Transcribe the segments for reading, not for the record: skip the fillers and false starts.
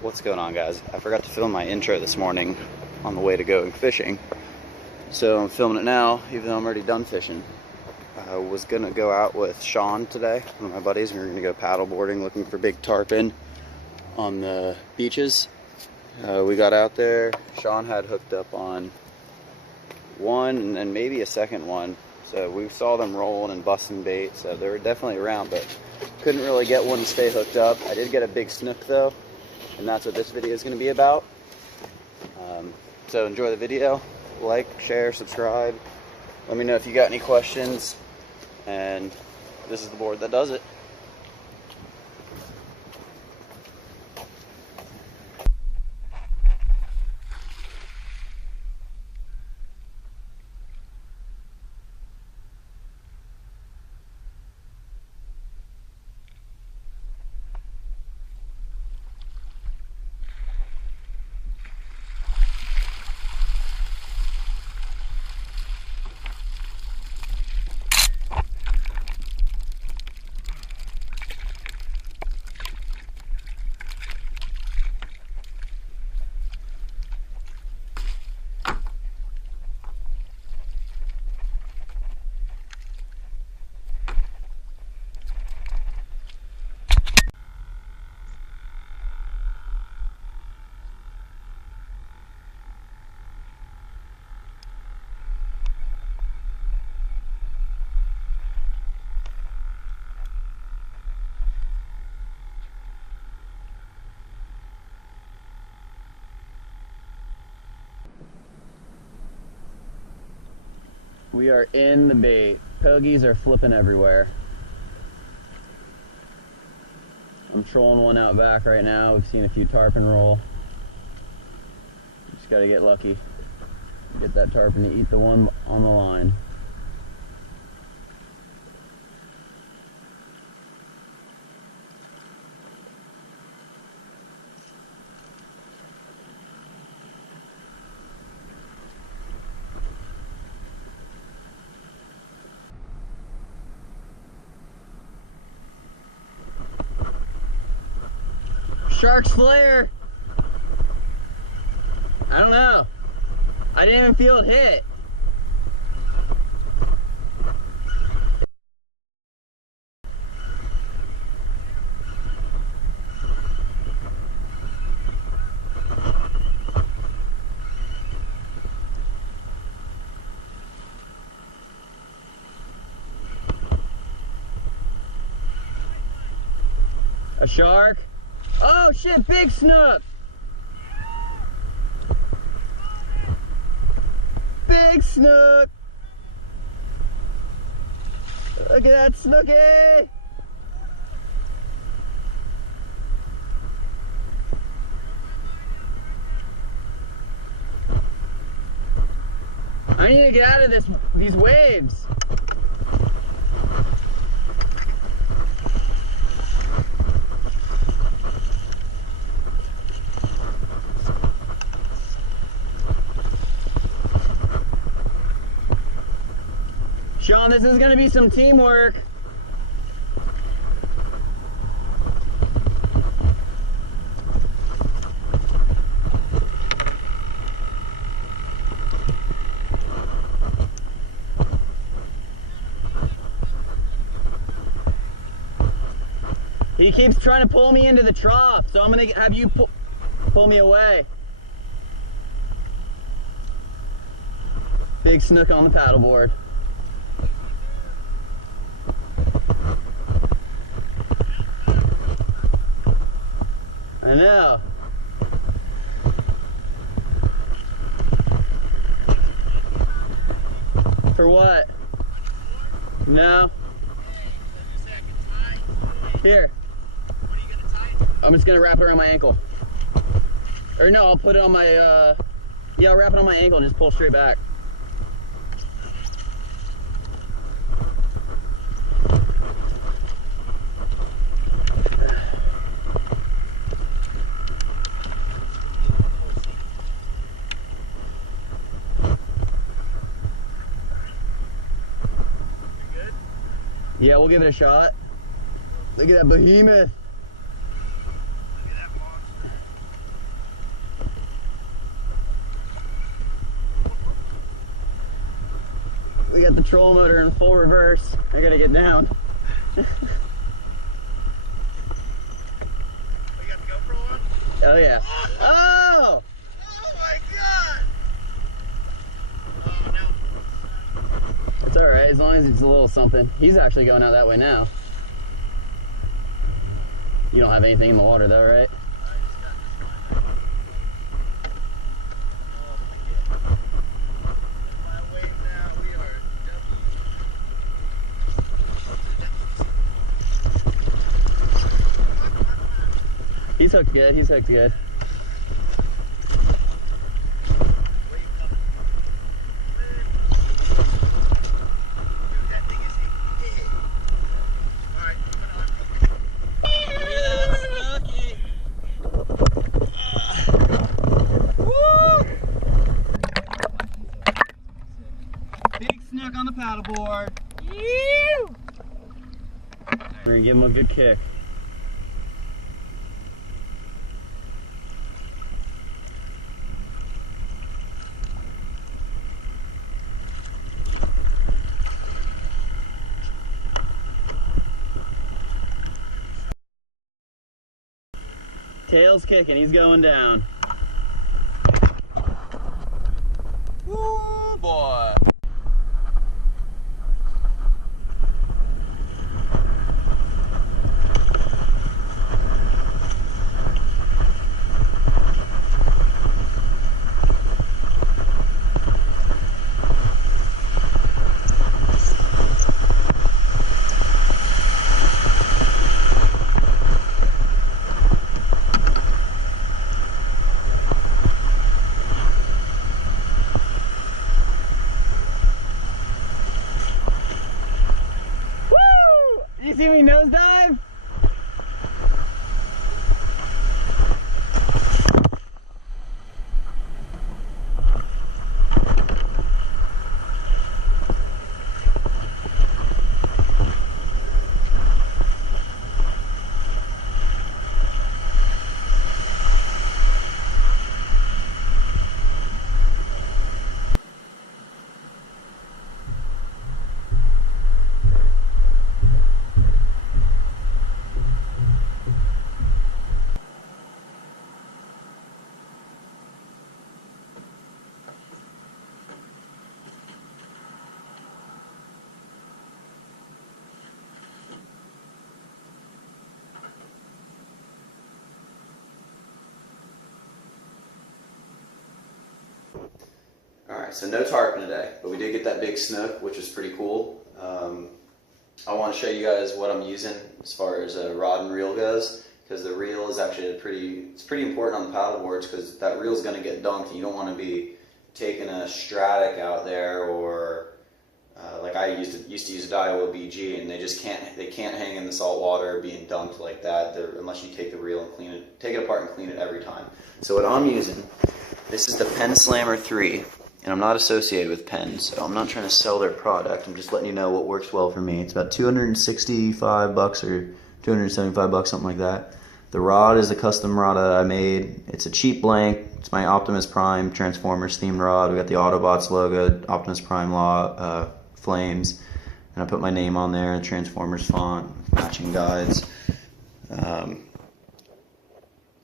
What's going on, guys? I forgot to film my intro this morning on the way to going fishing, so I'm filming it now even though I'm already done fishing. I was gonna go out with Sean today, one of my buddies, and we were gonna go paddleboarding looking for big tarpon on the beaches. We got out there. Sean had hooked up on one and then maybe a second one, so we saw them rolling and busting bait, so they were definitely around, but couldn't really get one to stay hooked up. I did get a big snook though, and that's what this video is going to be about. So enjoy the video, like, share, subscribe, let me know if you got any questions, and this is the board that does it. We are in the bait. Pogies are flipping everywhere. I'm trolling one out back right now. We've seen a few tarpon roll. Just gotta get lucky. Get that tarpon to eat the one on the line. Shark Slayer! I don't know. I didn't even feel it hit. A shark? Oh shit, big snook! Big snook! Look at that snooky! I need to get out of these waves. Sean, this is going to be some teamwork. He keeps trying to pull me into the trough, so I'm going to have you pull me away. Big snook on the paddleboard. I know. For what? No. Here. What are you gonna tie? I'm just gonna wrap it around my ankle. Or no, I'll put it on my, yeah, I'll wrap it on my ankle and just pull straight back. Yeah, we'll give it a shot. Look at that behemoth. Look at that monster. We got the troll motor in full reverse. I gotta get down. You got the GoPro on? Oh yeah. Oh! Oh my god! Oh no. It's alright, as long as it's a little something. He's actually going out that way now. You don't have anything in the water though, right? He's hooked good, he's hooked good. Big Snook on the paddleboard. We're gonna give him a good kick. Tail's kicking, he's going down. Woo, boy. You see me nosedive? Alright, so no tarpon today, but we did get that big snook, which is pretty cool. I want to show you guys what I'm using as far as a rod and reel goes, because the reel is actually it's pretty important on the paddleboards, because that reel is going to get dunked and you don't want to be taking a Stratic out there, or like I used to use a Daiwa BG, and they can't hang in the salt water being dunked like that unless you take the reel and take it apart and clean it every time. So what I'm using, this is the Penn Slammer 3. And I'm not associated with Penn, so I'm not trying to sell their product. I'm just letting you know what works well for me. It's about $265 or $275, something like that. The rod is a custom rod that I made. It's a cheap blank. It's my Optimus Prime Transformers themed rod. We got the Autobots logo, Optimus Prime flames, and I put my name on there, Transformers font, matching guides.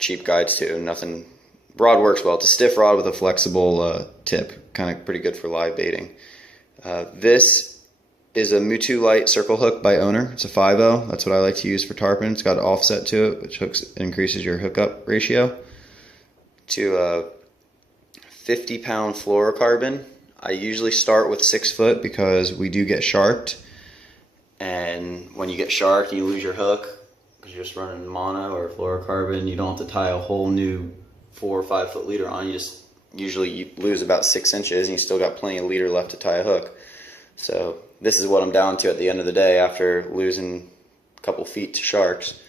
Cheap guides too, nothing. Rod works well. It's a stiff rod with a flexible tip, kind of pretty good for live baiting. This is a Mutu Light circle hook by Owner. It's a 5.0. That's what I like to use for tarpon. It's got an offset to it, which increases your hookup ratio. To a 50-pound fluorocarbon, I usually start with 6 foot because we do get sharked. And when you get sharked and you lose your hook, because you're just running mono or fluorocarbon, you don't have to tie a whole new 4 or 5 foot leader on. You lose about 6 inches and you still got plenty of leader left to tie a hook. So this is what I'm down to at the end of the day after losing a couple feet to sharks,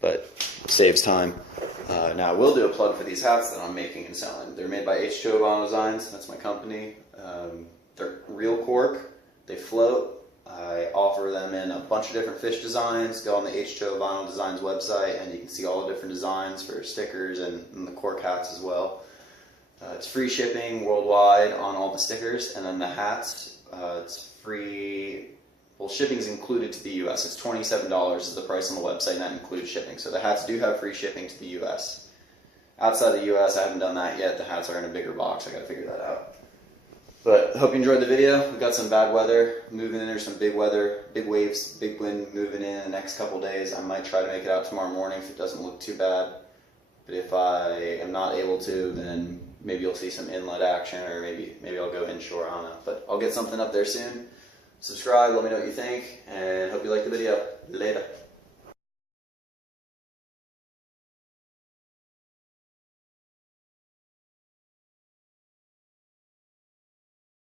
but it saves time. Now I will do a plug for these hats that I'm making and selling. They're made by H2O Vinyl Designs. That's my company. They're real cork. They float. I offer them in a bunch of different fish designs. Go on the H2O Vinyl Designs website and you can see all the different designs for stickers and the cork hats as well. It's free shipping worldwide on all the stickers, and then the hats It's free. Well, shipping's included to the U.S. It's $27 is the price on the website, and that includes shipping. So the hats do have free shipping to the U.S. Outside the U.S., I haven't done that yet. The hats are in a bigger box. I got to figure that out. But hope you enjoyed the video. We've got some bad weather moving in. There's some big weather, big waves, big wind moving in the next couple days. I might try to make it out tomorrow morning if it doesn't look too bad. But if I am not able to, then maybe you'll see some inlet action, or maybe I'll go inshore. I don't know. But I'll get something up there soon. Subscribe, let me know what you think, and hope you like the video. Later.